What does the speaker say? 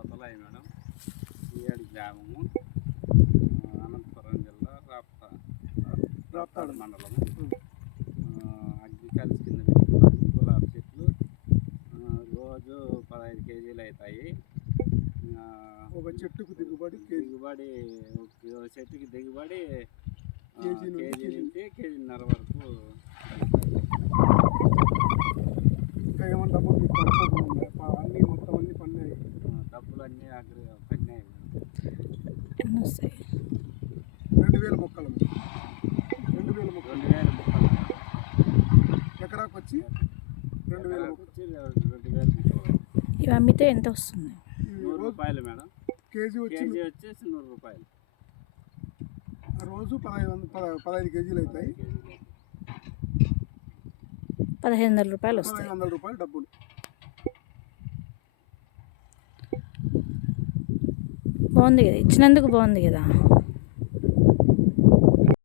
అవతల మేడం ఈయాడి గ్రామము అనంతపురం జిల్లా రాప్తాడు మండలము. అగ్రికల్చర్ కింద పెట్టుకున్నాము. గులాబీ చెట్లు రోజు 15 కేజీలు అవుతాయి. ఒక చెట్టుకు దిగుబడి ఒక చెట్టుకి దిగుబడి కేజీ నుంచి కేజీన్నర వరకు. ఇంకా ఏమన్నా డబ్బులు అన్నీ మొత్తం అన్నీ పడినాయి. డబ్బులు అన్నీ పడినాయి. 2000 మొక్కలు 2000 మొక్కలు ఎకరాకు వచ్చి 2000 మొక్కలు. ఇవి అమ్మితే ఎంత వస్తుంది? 100 రూపాయలు మేడం. కేజీ వచ్చేసి 100 రూపాయలు. రోజు 15 కేజీలు అవుతాయి. 1500 రూపాయలు వస్తాయి. 1500 రూపాయలు డబ్బులు. బాగుంది కదా, ఇచ్చినందుకు బాగుంది కదా.